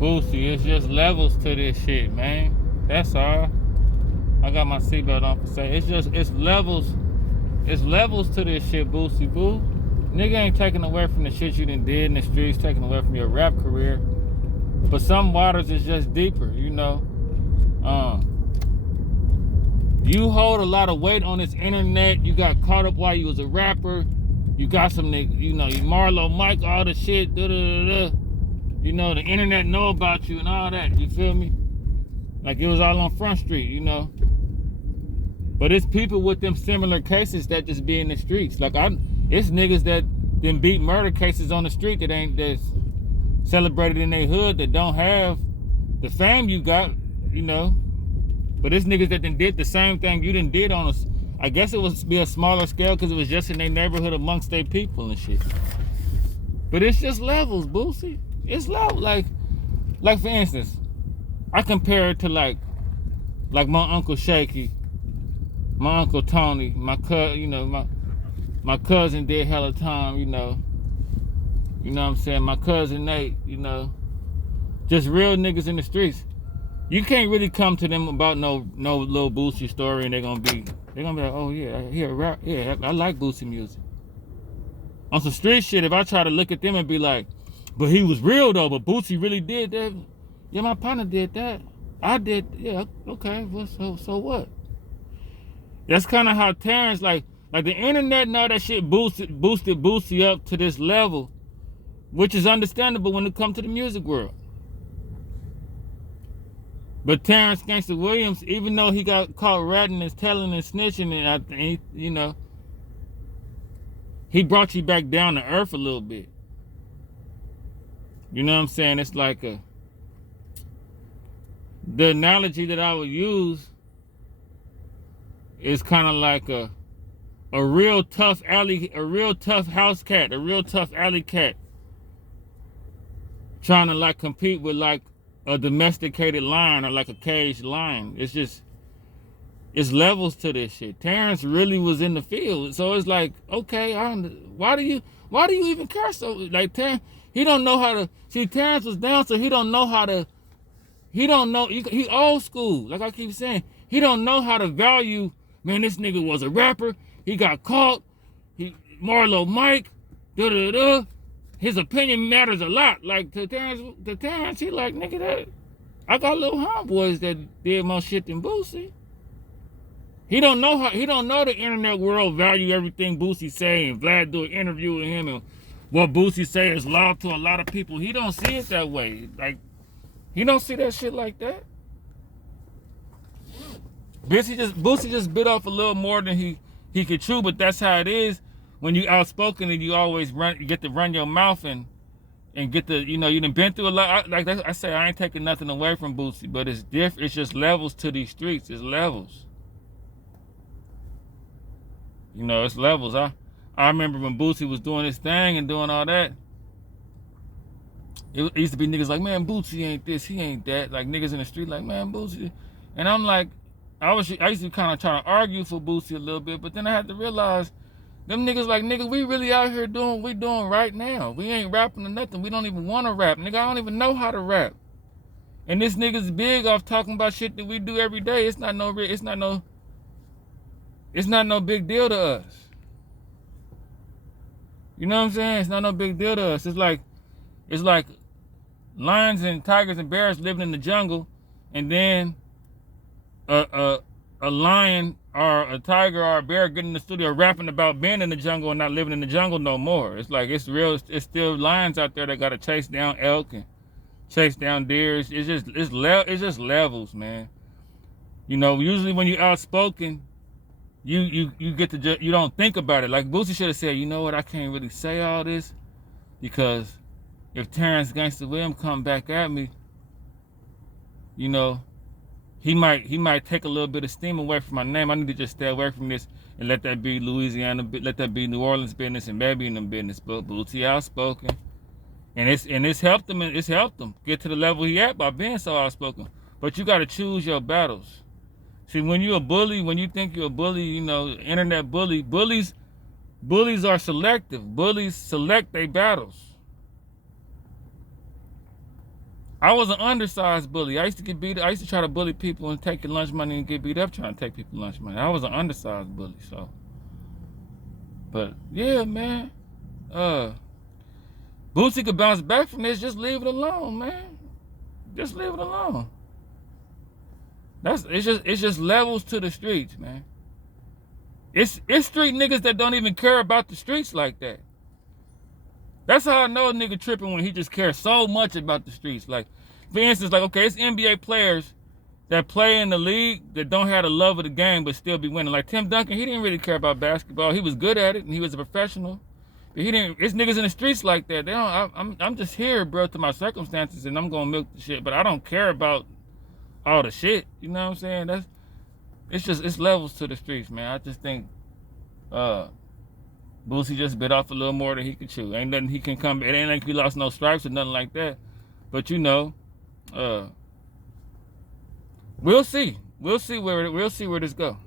Boosie, it's just levels to this shit, man. That's all. I got my seatbelt on for say. It's levels. It's levels to this shit, Boosie, boo. Nigga ain't taking away from the shit you done did in the streets, taking away from your rap career. But some waters is just deeper, you know. You hold a lot of weight on this internet. You got caught up while you was a rapper. You got some nigga, you know, you Marlo, Mike, all the shit, You know, the internet know about you and all that. You feel me? Like it was all on Front Street, you know. But it's people with them similar cases that just be in the streets. Like it's niggas that then beat murder cases on the street that's celebrated in their hood that don't have the fame you got, you know. But it's niggas that then did the same thing you done did on us. I guess it was be a smaller scale because it was just in their neighborhood amongst their people and shit. But it's just levels, Boosie. It's level. Like for instance, I compare it to like my Uncle Shaky, my Uncle Tony, my cousin, you know, my cousin did hella time, you know. You know what I'm saying? My cousin Nate, you know. Just real niggas in the streets. You can't really come to them about no little Boosie story and they're gonna be like, oh yeah, I hear rap, yeah, I like Boosie music. On some street shit, if I try to look at them and be like, but he was real though, but Boosie really did that. Yeah, my partner did that. I did, yeah, okay, well, so what? That's kind of how Terrance, like the internet and all that shit boosted Boosie up to this level, which is understandable when it comes to the music world. But Terrance Gangsta Williams, even though he got caught ratting and telling and snitching, and I think, you know, he brought you back down to earth a little bit. You know what I'm saying? It's like the analogy that I would use is kind of like a real tough house cat, a real tough alley cat trying to like compete with like a domesticated lion or like a caged lion. It's levels to this shit. Terrance really was in the field, so it's like, okay, why do you even care? So like Terrance, he don't know how to see. Terrance was down, so he don't know how to. He don't know. He old school, like I keep saying. He don't know how to value. Man, this nigga was a rapper. He got caught. He Marlo Mike. His opinion matters a lot. Like to Terrance, he like, nigga, that I got little homeboys that did more shit than Boosie. He don't know the internet world value everything Boosie say, and Vlad do an interview with him, and what Boosie say is love to a lot of people. He don't see it that way. Like he don't see that shit like that. Boosie just bit off a little more than he could chew, but that's how it is. When you outspoken and you always you get to run your mouth and get the, you know, you done been through a lot. I say, I ain't taking nothing away from Boosie, but it's different. It's just levels to these streets. It's levels. You know, it's levels. I remember when Boosie was doing his thing and doing all that. It used to be niggas like, man, Boosie ain't this, he ain't that. Like niggas in the street like, man, Boosie. And I'm like, I used to kind of try to argue for Boosie a little bit, but then I had to realize, them niggas like, nigga, we really out here doing what we doing right now. We ain't rapping or nothing. We don't even want to rap. Nigga, I don't even know how to rap. And this nigga's big off talking about shit that we do every day. It's not no big deal to us. You know what I'm saying? It's not no big deal to us. It's like lions and tigers and bears living in the jungle, and then a lion or a tiger or a bear getting in the studio rapping about being in the jungle and not living in the jungle no more. It's like, it's real. It's still lions out there that got to chase down elk and chase down deer. It's just levels, man. You know, usually when you outspoken, you get to you don't think about it. Like Boosie should have said, you know what, I can't really say all this because if Terrance Gangsta Williams come back at me, you know, he might take a little bit of steam away from my name. I need to just stay away from this and let that be Louisiana, let that be New Orleans business and maybe in them business. But Boosie outspoken, and it's helped him. It's helped him get to the level he at by being so outspoken. But you got to choose your battles. See, when you're a bully, when you think you're a bully, you know, internet bullies are selective. Bullies select their battles. I was an undersized bully. I used to get beat up. I used to try to bully people and take your lunch money and get beat up trying to take people lunch money. I was an undersized bully, so. But yeah, man. Boosie could bounce back from this. Just leave it alone, man. Just leave it alone. It's just levels to the streets, man. It's street niggas that don't even care about the streets like that. That's how I know a nigga tripping, when he just cares so much about the streets. Like, for instance, like, okay, it's NBA players that play in the league that don't have the love of the game but still be winning. Like Tim Duncan, he didn't really care about basketball. He was good at it and he was a professional. But he didn't. It's niggas in the streets like that. They don't. I'm just here, bro, to my circumstances, and I'm gonna milk the shit. But I don't care about all the shit. You know what I'm saying? It's levels to the streets, man. I just think Boosie just bit off a little more than he could chew. Ain't nothing he can come. It ain't like he lost no stripes or nothing like that. But you know, we'll see. We'll see where this go.